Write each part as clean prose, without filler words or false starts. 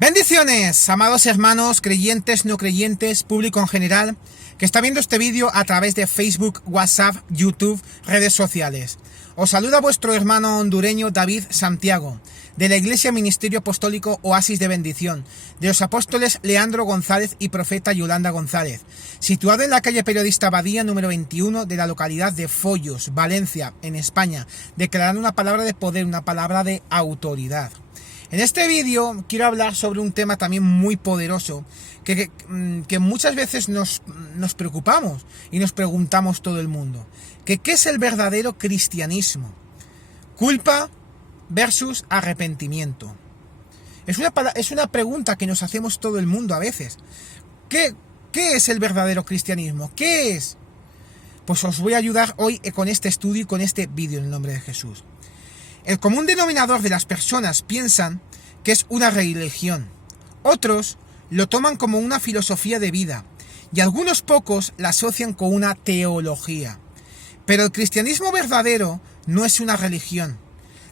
Bendiciones, amados hermanos, creyentes, no creyentes, público en general, que está viendo este vídeo a través de Facebook, WhatsApp, YouTube, redes sociales. Os saluda vuestro hermano hondureño David Santiago, de la Iglesia Ministerio Apostólico Oasis de Bendición, de los apóstoles Leandro González y profeta Yolanda González, situado en la calle Periodista Badía número 21 de la localidad de Foyos, Valencia, en España, declarando una palabra de poder, una palabra de autoridad. En este vídeo quiero hablar sobre un tema también muy poderoso que muchas veces nos preocupamos y nos preguntamos todo el mundo. ¿Qué es el verdadero cristianismo? Culpa versus arrepentimiento. Es una pregunta que nos hacemos todo el mundo a veces. ¿Qué es el verdadero cristianismo? ¿Qué es? Pues os voy a ayudar hoy con este estudio y con este vídeo en el nombre de Jesús. El común denominador de las personas piensan que es una religión. Otros lo toman como una filosofía de vida y algunos pocos la asocian con una teología. Pero el cristianismo verdadero no es una religión.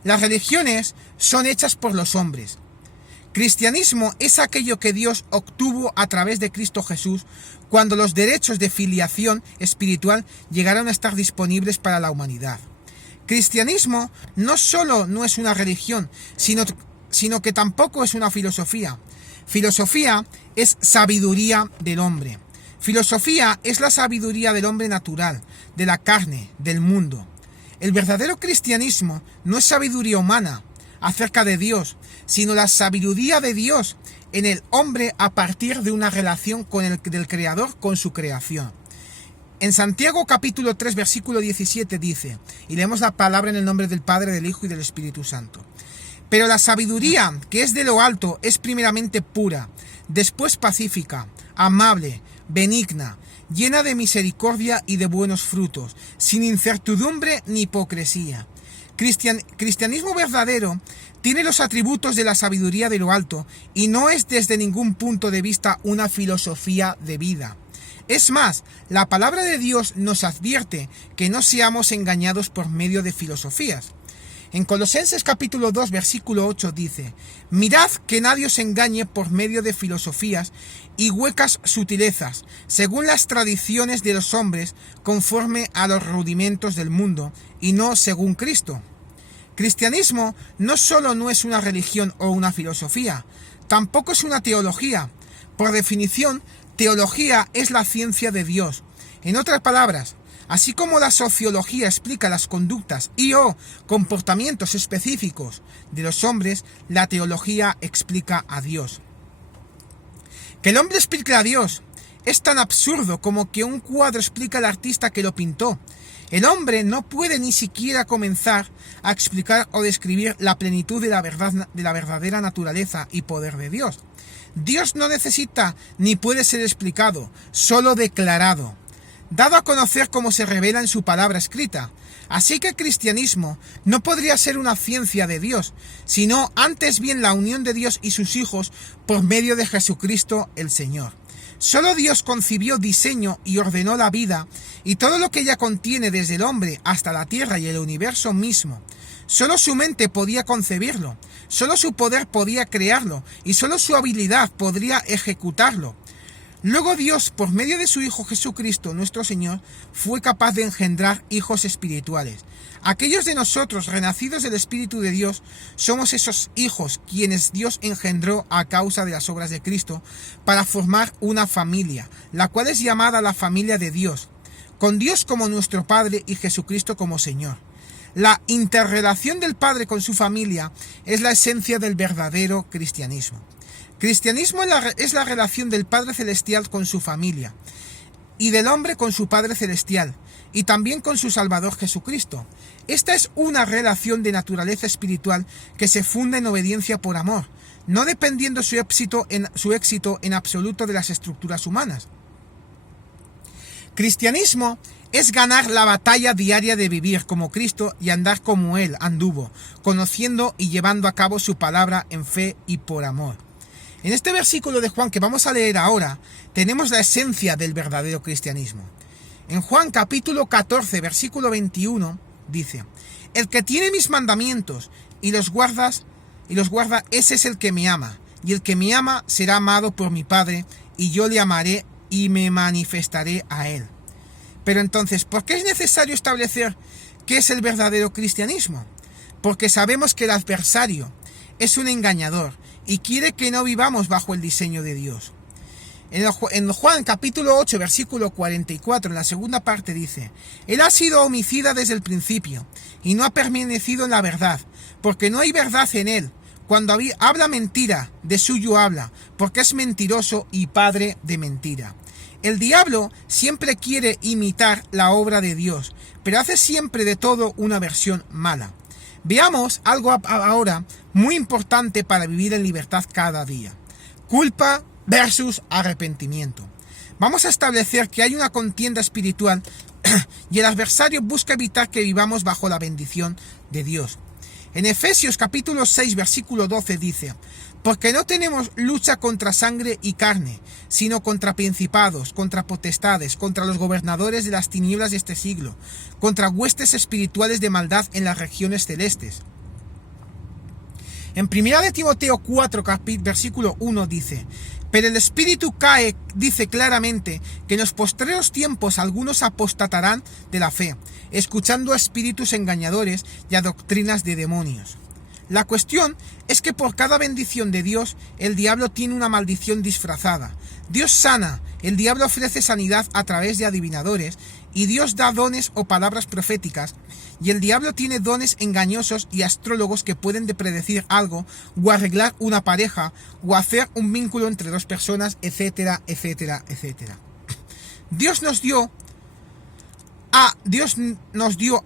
Las religiones son hechas por los hombres. Cristianismo es aquello que Dios obtuvo a través de Cristo Jesús cuando los derechos de filiación espiritual llegaron a estar disponibles para la humanidad. Cristianismo no solo no es una religión, sino que tampoco es una filosofía. Filosofía es sabiduría del hombre. Filosofía es la sabiduría del hombre natural, de la carne, del mundo. El verdadero cristianismo no es sabiduría humana acerca de Dios, sino la sabiduría de Dios en el hombre a partir de una relación del Creador con su creación. En Santiago capítulo 3 versículo 17 dice, y leemos la palabra en el nombre del Padre, del Hijo y del Espíritu Santo. Pero la sabiduría que es de lo alto es primeramente pura, después pacífica, amable, benigna, llena de misericordia y de buenos frutos, sin incertidumbre ni hipocresía. Cristianismo verdadero tiene los atributos de la sabiduría de lo alto y no es desde ningún punto de vista una filosofía de vida. Es más, la palabra de Dios nos advierte que no seamos engañados por medio de filosofías. En Colosenses capítulo 2 versículo 8 dice, mirad que nadie os engañe por medio de filosofías y huecas sutilezas, según las tradiciones de los hombres, conforme a los rudimentos del mundo, y no según Cristo. Cristianismo no solo no es una religión o una filosofía, tampoco es una teología. Por definición, teología es la ciencia de Dios. En otras palabras, así como la sociología explica las conductas o comportamientos específicos de los hombres, la teología explica a Dios. Que el hombre explique a Dios es tan absurdo como que un cuadro explica al artista que lo pintó. El hombre no puede ni siquiera comenzar a explicar o describir la plenitud de la verdadera naturaleza y poder de Dios. Dios no necesita ni puede ser explicado, solo declarado, dado a conocer como se revela en su palabra escrita. Así que el cristianismo no podría ser una ciencia de Dios, sino antes bien la unión de Dios y sus hijos por medio de Jesucristo el Señor. Solo Dios concibió, diseñó y ordenó la vida y todo lo que ella contiene desde el hombre hasta la tierra y el universo mismo. Solo su mente podía concebirlo, solo su poder podía crearlo y solo su habilidad podría ejecutarlo. Luego Dios, por medio de su Hijo Jesucristo, nuestro Señor, fue capaz de engendrar hijos espirituales. Aquellos de nosotros, renacidos del Espíritu de Dios, somos esos hijos quienes Dios engendró a causa de las obras de Cristo para formar una familia, la cual es llamada la familia de Dios, con Dios como nuestro Padre y Jesucristo como Señor. La interrelación del Padre con su familia es la esencia del verdadero cristianismo. Cristianismo es la relación del Padre Celestial con su familia y del hombre con su Padre Celestial y también con su Salvador Jesucristo. Esta es una relación de naturaleza espiritual que se funda en obediencia por amor, no dependiendo su éxito en absoluto de las estructuras humanas. Cristianismo es ganar la batalla diaria de vivir como Cristo y andar como Él anduvo, conociendo y llevando a cabo su palabra en fe y por amor. En este versículo de Juan que vamos a leer ahora, tenemos la esencia del verdadero cristianismo. En Juan capítulo 14, versículo 21, dice, el que tiene mis mandamientos y los guarda, ese es el que me ama, y el que me ama será amado por mi Padre, y yo le amaré y me manifestaré a él. Pero entonces, ¿por qué es necesario establecer qué es el verdadero cristianismo? Porque sabemos que el adversario es un engañador y quiere que no vivamos bajo el diseño de Dios. En Juan capítulo 8, versículo 44, en la segunda parte dice: Él ha sido homicida desde el principio, y no ha permanecido en la verdad, porque no hay verdad en él. Cuando habla mentira, de suyo habla, porque es mentiroso y padre de mentira. El diablo siempre quiere imitar la obra de Dios, pero hace siempre de todo una versión mala. Veamos algo ahora muy importante para vivir en libertad cada día. Culpa versus arrepentimiento. Vamos a establecer que hay una contienda espiritual y el adversario busca evitar que vivamos bajo la bendición de Dios. En Efesios capítulo 6, versículo 12 dice: Porque no tenemos lucha contra sangre y carne, sino contra principados, contra potestades, contra los gobernadores de las tinieblas de este siglo, contra huestes espirituales de maldad en las regiones celestes. En 1 de Timoteo 4, versículo 1 dice: Pero el Espíritu dice claramente que en los postreros tiempos algunos apostatarán de la fe, escuchando a espíritus engañadores y a doctrinas de demonios. La cuestión es que por cada bendición de Dios, el diablo tiene una maldición disfrazada. Dios sana, el diablo ofrece sanidad a través de adivinadores, y Dios da dones o palabras proféticas, y el diablo tiene dones engañosos y astrólogos que pueden predecir algo, o arreglar una pareja, o hacer un vínculo entre dos personas, etcétera, etcétera, etcétera. Dios nos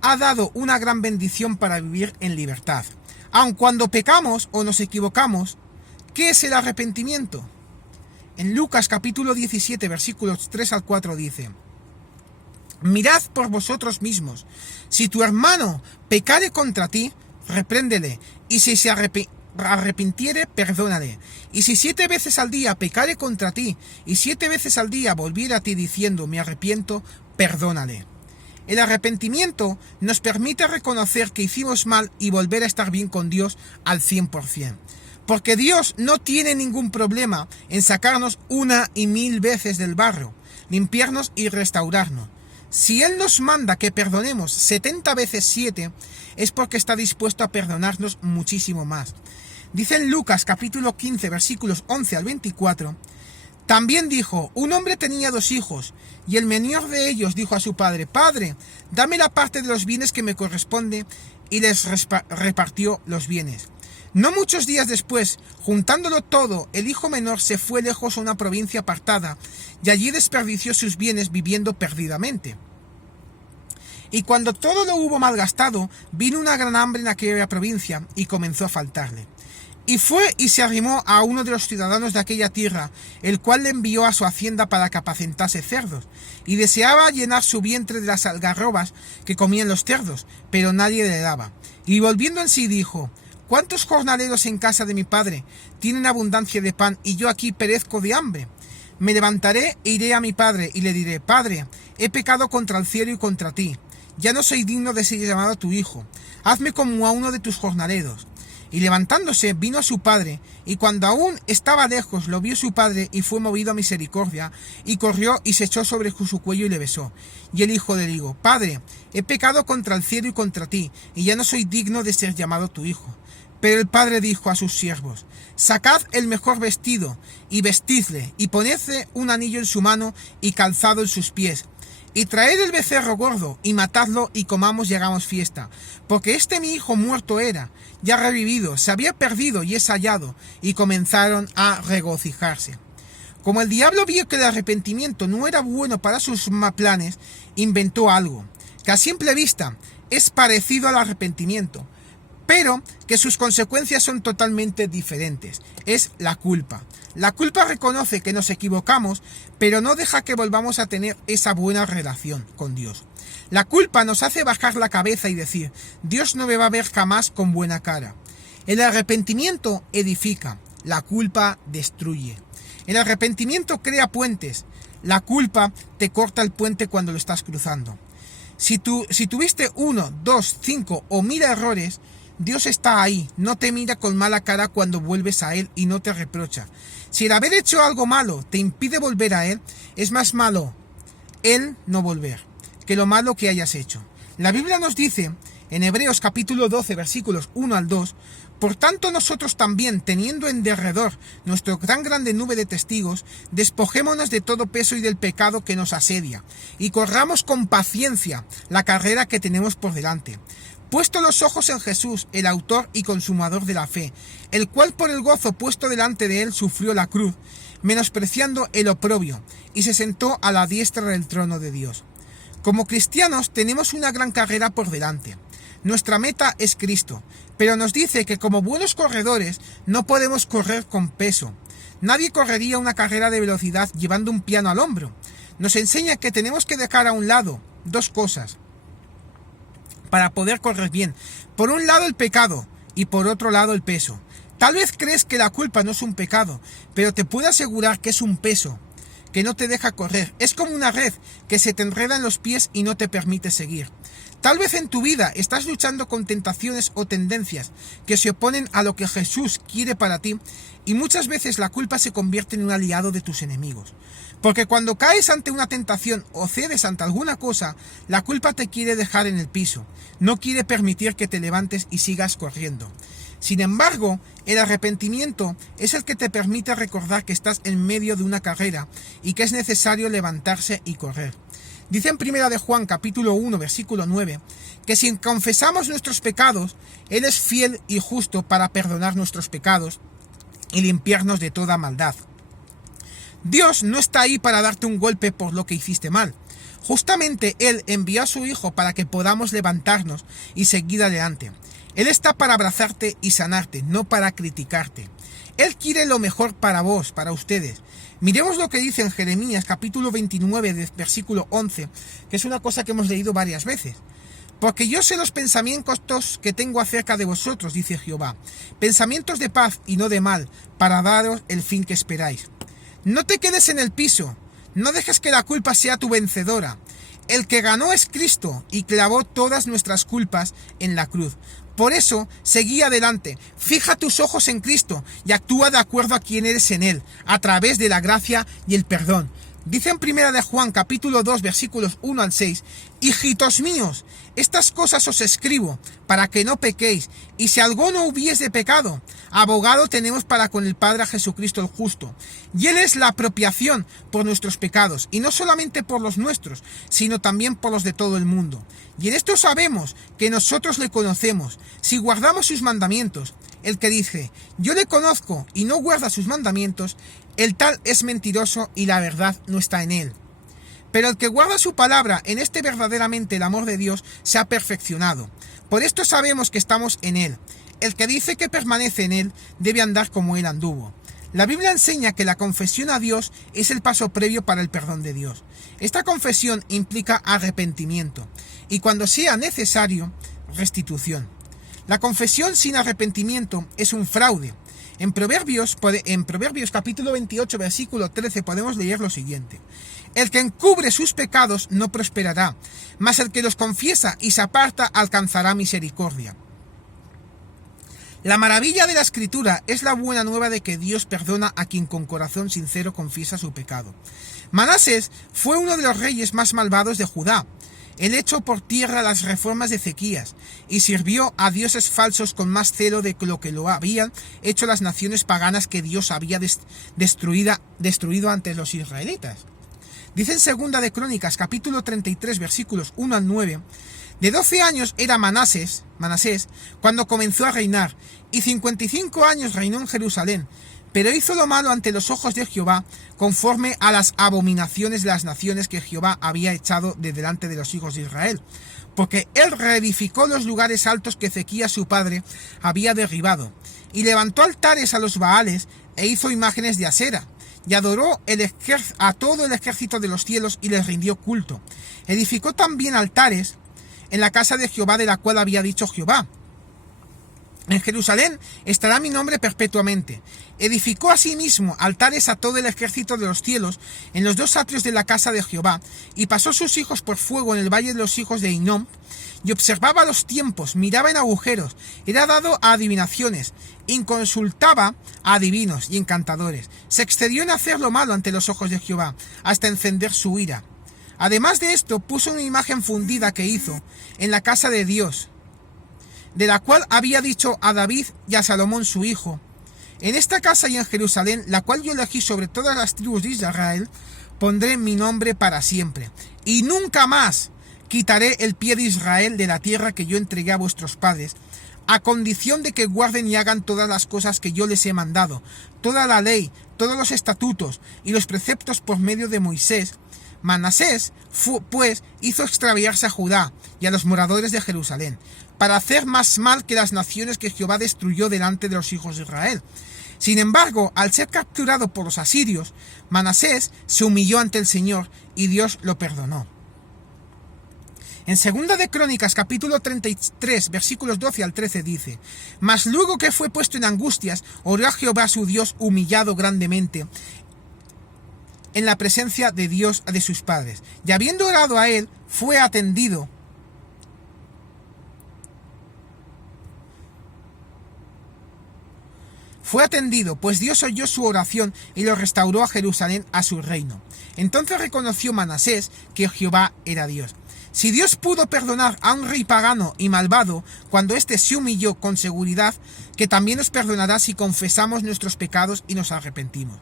ha dado una gran bendición para vivir en libertad. Aun cuando pecamos o nos equivocamos, ¿qué es el arrepentimiento? En Lucas capítulo 17, versículos 3 al 4 dice: Mirad por vosotros mismos, si tu hermano pecare contra ti, repréndele, y si se arrepintiere, perdónale. Y si 7 veces al día pecare contra ti, y 7 veces al día volviere a ti diciendo, me arrepiento, perdónale. El arrepentimiento nos permite reconocer que hicimos mal y volver a estar bien con Dios al 100%. Porque Dios no tiene ningún problema en sacarnos 1 y 1000 veces del barro, limpiarnos y restaurarnos. Si Él nos manda que perdonemos 70 veces 7, es porque está dispuesto a perdonarnos muchísimo más. Dice en Lucas capítulo 15, versículos 11 al 24, también dijo: un hombre tenía 2 hijos, y el menor de ellos dijo a su padre: Padre, dame la parte de los bienes que me corresponde, y les repartió los bienes. No muchos días después, juntándolo todo, el hijo menor se fue lejos a una provincia apartada, y allí desperdició sus bienes viviendo perdidamente. Y cuando todo lo hubo malgastado, vino una gran hambre en aquella provincia, y comenzó a faltarle. Y fue y se arrimó a uno de los ciudadanos de aquella tierra, el cual le envió a su hacienda para que apacentase cerdos, y deseaba llenar su vientre de las algarrobas que comían los cerdos, pero nadie le daba. Y volviendo en sí dijo: ¿Cuántos jornaleros en casa de mi padre tienen abundancia de pan, y yo aquí perezco de hambre? Me levantaré e iré a mi padre, y le diré: Padre, he pecado contra el cielo y contra ti. Ya no soy digno de ser llamado tu hijo. Hazme como a uno de tus jornaleros. Y levantándose vino a su padre, y cuando aún estaba lejos lo vio su padre, y fue movido a misericordia, y corrió y se echó sobre su cuello y le besó. Y el hijo le dijo: Padre, he pecado contra el cielo y contra ti, y ya no soy digno de ser llamado tu hijo. Pero el padre dijo a sus siervos: Sacad el mejor vestido, y vestidle, y ponedle un anillo en su mano, y calzado en sus pies. Y traed el becerro gordo, y matadlo, y comamos y hagamos fiesta. Porque mi hijo muerto era, ya revivido, se había perdido y es hallado. Y comenzaron a regocijarse. Como el diablo vio que el arrepentimiento no era bueno para sus planes, inventó algo, que a simple vista es parecido al arrepentimiento, pero que sus consecuencias son totalmente diferentes. Es la culpa. La culpa reconoce que nos equivocamos, pero no deja que volvamos a tener esa buena relación con Dios. La culpa nos hace bajar la cabeza y decir: Dios no me va a ver jamás con buena cara. El arrepentimiento edifica, la culpa destruye. El arrepentimiento crea puentes, la culpa te corta el puente cuando lo estás cruzando. Si tuviste 1, 2, 5 o 1000 errores, Dios está ahí, no te mira con mala cara cuando vuelves a Él y no te reprocha. Si el haber hecho algo malo te impide volver a Él, es más malo Él no volver que lo malo que hayas hecho. La Biblia nos dice, en Hebreos capítulo 12, versículos 1 al 2, por tanto nosotros también, teniendo en derredor nuestra tan grande nube de testigos, despojémonos de todo peso y del pecado que nos asedia, y corramos con paciencia la carrera que tenemos por delante. Puesto los ojos en Jesús, el autor y consumador de la fe, el cual por el gozo puesto delante de él sufrió la cruz, menospreciando el oprobio, y se sentó a la diestra del trono de Dios. Como cristianos tenemos una gran carrera por delante. Nuestra meta es Cristo, pero nos dice que como buenos corredores no podemos correr con peso. Nadie correría una carrera de velocidad llevando un piano al hombro. Nos enseña que tenemos que dejar a un lado dos cosas para poder correr bien. Por un lado el pecado y por otro lado el peso. Tal vez crees que la culpa no es un pecado, pero te puedo asegurar que es un peso que no te deja correr. Es como una red que se te enreda en los pies y no te permite seguir. Tal vez en tu vida estás luchando con tentaciones o tendencias que se oponen a lo que Jesús quiere para ti, y muchas veces la culpa se convierte en un aliado de tus enemigos. Porque cuando caes ante una tentación o cedes ante alguna cosa, la culpa te quiere dejar en el piso, no quiere permitir que te levantes y sigas corriendo. Sin embargo, el arrepentimiento es el que te permite recordar que estás en medio de una carrera y que es necesario levantarse y correr. Dice en 1 de Juan capítulo 1 versículo 9 que si confesamos nuestros pecados, Él es fiel y justo para perdonar nuestros pecados y limpiarnos de toda maldad. Dios no está ahí para darte un golpe por lo que hiciste mal. Justamente Él envió a su Hijo para que podamos levantarnos y seguir adelante. Él está para abrazarte y sanarte, no para criticarte. Él quiere lo mejor para vos, para ustedes. Miremos lo que dice en Jeremías capítulo 29, versículo 11, que es una cosa que hemos leído varias veces. Porque yo sé los pensamientos que tengo acerca de vosotros, dice Jehová, pensamientos de paz y no de mal, para daros el fin que esperáis. No te quedes en el piso, no dejes que la culpa sea tu vencedora. El que ganó es Cristo y clavó todas nuestras culpas en la cruz. Por eso, seguí adelante, fija tus ojos en Cristo y actúa de acuerdo a quien eres en Él, a través de la gracia y el perdón. Dice en 1 de Juan capítulo 2 versículos 1 al 6, hijitos míos, estas cosas os escribo para que no pequéis, y si alguno hubiese pecado, abogado tenemos para con el Padre a Jesucristo el justo, y Él es la apropiación por nuestros pecados, y no solamente por los nuestros, sino también por los de todo el mundo. Y en esto sabemos que nosotros le conocemos, si guardamos sus mandamientos. El que dice, yo le conozco y no guarda sus mandamientos, el tal es mentiroso y la verdad no está en él. Pero el que guarda su palabra, en este verdaderamente el amor de Dios se ha perfeccionado. Por esto sabemos que estamos en él. El que dice que permanece en él debe andar como él anduvo. La Biblia enseña que la confesión a Dios es el paso previo para el perdón de Dios. Esta confesión implica arrepentimiento y cuando sea necesario, restitución. La confesión sin arrepentimiento es un fraude. En Proverbios capítulo 28 versículo 13 podemos leer lo siguiente. El que encubre sus pecados no prosperará, mas el que los confiesa y se aparta alcanzará misericordia. La maravilla de la Escritura es la buena nueva de que Dios perdona a quien con corazón sincero confiesa su pecado. Manasés fue uno de los reyes más malvados de Judá. Él echó por tierra las reformas de Ezequías y sirvió a dioses falsos con más celo de lo que lo habían hecho las naciones paganas que Dios había destruido ante los israelitas. Dice en 2 de Crónicas, capítulo 33, versículos 1 al 9, de 12 años era Manasés cuando comenzó a reinar, y 55 años reinó en Jerusalén, pero hizo lo malo ante los ojos de Jehová, conforme a las abominaciones de las naciones que Jehová había echado de delante de los hijos de Israel, porque él reedificó los lugares altos que Ezequías su padre había derribado, y levantó altares a los Baales, e hizo imágenes de Asera, y adoró a todo el ejército de los cielos y les rindió culto. Edificó también altares en la casa de Jehová, de la cual había dicho Jehová, En Jerusalén estará mi nombre perpetuamente. Edificó asimismo altares a todo el ejército de los cielos en los 2 atrios de la casa de Jehová, y pasó sus hijos por fuego en el valle de los hijos de Hinnom, y observaba los tiempos, miraba en agujeros, era dado a adivinaciones, inconsultaba a adivinos y encantadores. Se excedió en hacer lo malo ante los ojos de Jehová, hasta encender su ira. Además de esto, puso una imagen fundida que hizo en la casa de Dios, de la cual había dicho a David y a Salomón su hijo: en esta casa y en Jerusalén, la cual yo elegí sobre todas las tribus de Israel, pondré mi nombre para siempre, y nunca más quitaré el pie de Israel de la tierra que yo entregué a vuestros padres, a condición de que guarden y hagan todas las cosas que yo les he mandado, toda la ley, todos los estatutos y los preceptos por medio de Moisés. Manasés, pues, hizo extraviarse a Judá y a los moradores de Jerusalén, para hacer más mal que las naciones que Jehová destruyó delante de los hijos de Israel. Sin embargo, al ser capturado por los asirios, Manasés se humilló ante el Señor y Dios lo perdonó. En 2 de Crónicas, capítulo 33, versículos 12 al 13 dice: mas luego que fue puesto en angustias, oró a Jehová su Dios humillado grandemente en la presencia de Dios de sus padres. Y habiendo orado a él, fue atendido. Pues Dios oyó su oración y lo restauró a Jerusalén a su reino. Entonces reconoció Manasés que Jehová era Dios. Si Dios pudo perdonar a un rey pagano y malvado cuando éste se humilló, con seguridad que también nos perdonará si confesamos nuestros pecados y nos arrepentimos.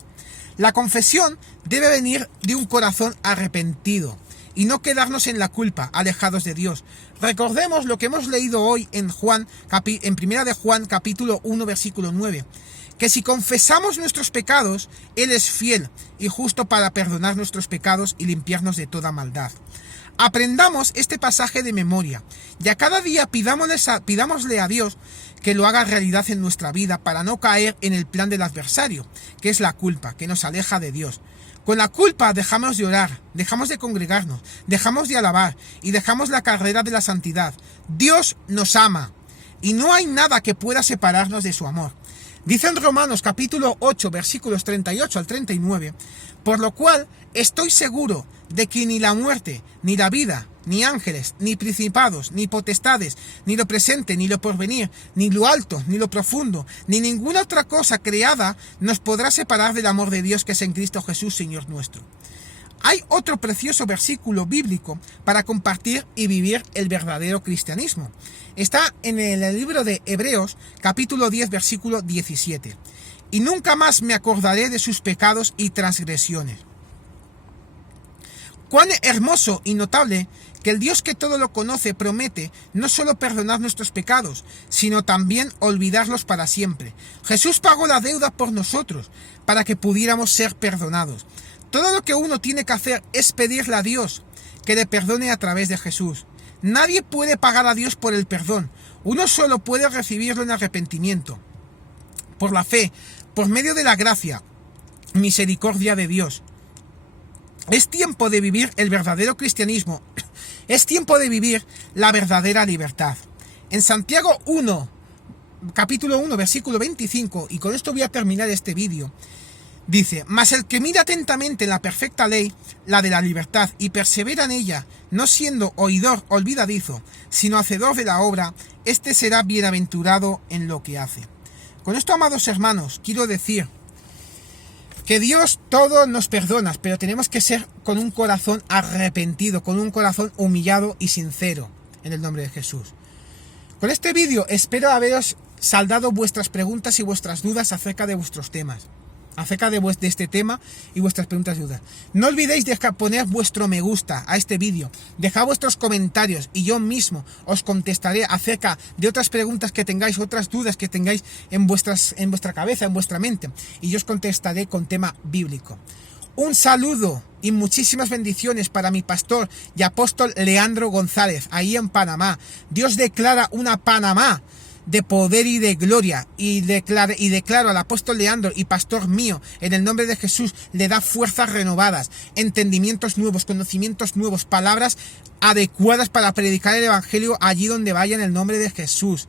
La confesión debe venir de un corazón arrepentido y no quedarnos en la culpa, alejados de Dios. Recordemos lo que hemos leído hoy en Primera de Juan, capítulo 1, versículo 9, que si confesamos nuestros pecados, Él es fiel y justo para perdonar nuestros pecados y limpiarnos de toda maldad. Aprendamos este pasaje de memoria y a cada día pidámosle a Dios que lo haga realidad en nuestra vida para no caer en el plan del adversario, que es la culpa, que nos aleja de Dios. Con la culpa dejamos de orar, dejamos de congregarnos, dejamos de alabar y dejamos la carrera de la santidad. Dios nos ama y no hay nada que pueda separarnos de su amor. Dice en Romanos capítulo 8, versículos 38 al 39, por lo cual estoy seguro de que ni la muerte, ni la vida, ni ángeles, ni principados, ni potestades, ni lo presente, ni lo porvenir, ni lo alto, ni lo profundo, ni ninguna otra cosa creada nos podrá separar del amor de Dios que es en Cristo Jesús, Señor nuestro. Hay otro precioso versículo bíblico para compartir y vivir el verdadero cristianismo. Está en el libro de Hebreos, capítulo 10, versículo 17. Y nunca más me acordaré de sus pecados y transgresiones. Cuán hermoso y notable que el Dios que todo lo conoce promete no solo perdonar nuestros pecados, sino también olvidarlos para siempre. Jesús pagó la deuda por nosotros para que pudiéramos ser perdonados. Todo lo que uno tiene que hacer es pedirle a Dios que le perdone a través de Jesús. Nadie puede pagar a Dios por el perdón. Uno solo puede recibirlo en arrepentimiento, por la fe, por medio de la gracia, misericordia de Dios. Es tiempo de vivir el verdadero cristianismo. Es tiempo de vivir la verdadera libertad. En Santiago 1, capítulo 1, versículo 25, y con esto voy a terminar este vídeo, dice: mas el que mira atentamente en la perfecta ley, la de la libertad, y persevera en ella, no siendo oidor olvidadizo, sino hacedor de la obra, éste será bienaventurado en lo que hace. Con esto, amados hermanos, quiero decir que Dios todo nos perdona, pero tenemos que ser con un corazón arrepentido, con un corazón humillado y sincero, en el nombre de Jesús. Con este vídeo espero haberos saldado vuestras preguntas y vuestras dudas acerca de vuestros temas, acerca de este tema y vuestras preguntas y dudas. No olvidéis de poner vuestro me gusta a este vídeo, dejad vuestros comentarios y yo mismo os contestaré acerca de otras preguntas que tengáis, otras dudas que tengáis en vuestra cabeza, en vuestra mente, y yo os contestaré con tema bíblico. Un saludo y muchísimas bendiciones para mi pastor y apóstol Leandro González, ahí en Panamá. Dios declara una Panamá de poder y de gloria, y declaro al apóstol Leandro y pastor mío, en el nombre de Jesús, le da fuerzas renovadas, entendimientos nuevos, conocimientos nuevos, palabras adecuadas para predicar el evangelio allí donde vaya, en el nombre de Jesús.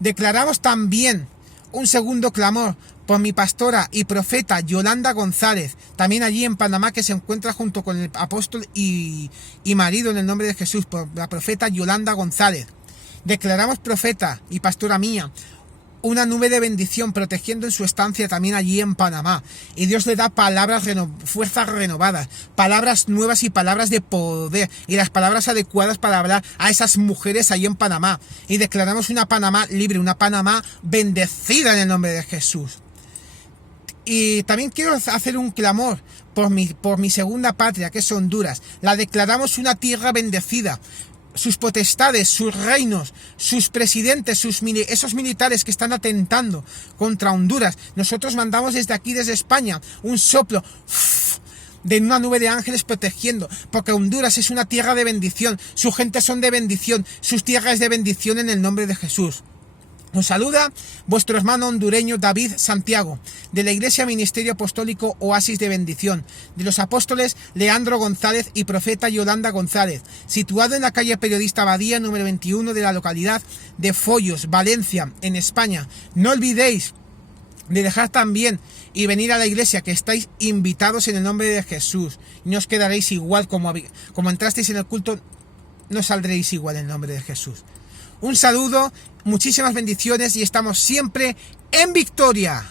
Declaramos también un segundo clamor por mi pastora y profeta Yolanda González, también allí en Panamá, que se encuentra junto con el apóstol y marido en el nombre de Jesús, por la profeta Yolanda González. Declaramos, profeta y pastora mía, una nube de bendición protegiendo en su estancia también allí en Panamá. Y Dios le da palabras, fuerzas renovadas, palabras nuevas y palabras de poder, y las palabras adecuadas para hablar a esas mujeres allí en Panamá. Y declaramos una Panamá libre, una Panamá bendecida en el nombre de Jesús. Y también quiero hacer un clamor por mi segunda patria, que es Honduras. La declaramos una tierra bendecida. Sus potestades, sus reinos, sus presidentes, esos militares que están atentando contra Honduras. Nosotros mandamos desde aquí, desde España, un soplo de una nube de ángeles protegiendo, porque Honduras es una tierra de bendición, sus gentes son de bendición, sus tierras es de bendición en el nombre de Jesús. Os saluda vuestro hermano hondureño David Santiago, de la Iglesia Ministerio Apostólico Oasis de Bendición, de los apóstoles Leandro González y profeta Yolanda González, situado en la calle Periodista Abadía número 21 de la localidad de Follos, Valencia, en España. No olvidéis de dejar también y venir a la iglesia, que estáis invitados en el nombre de Jesús. Y no os quedaréis igual como entrasteis en el culto, no saldréis igual en el nombre de Jesús. Un saludo, muchísimas bendiciones y estamos siempre en victoria.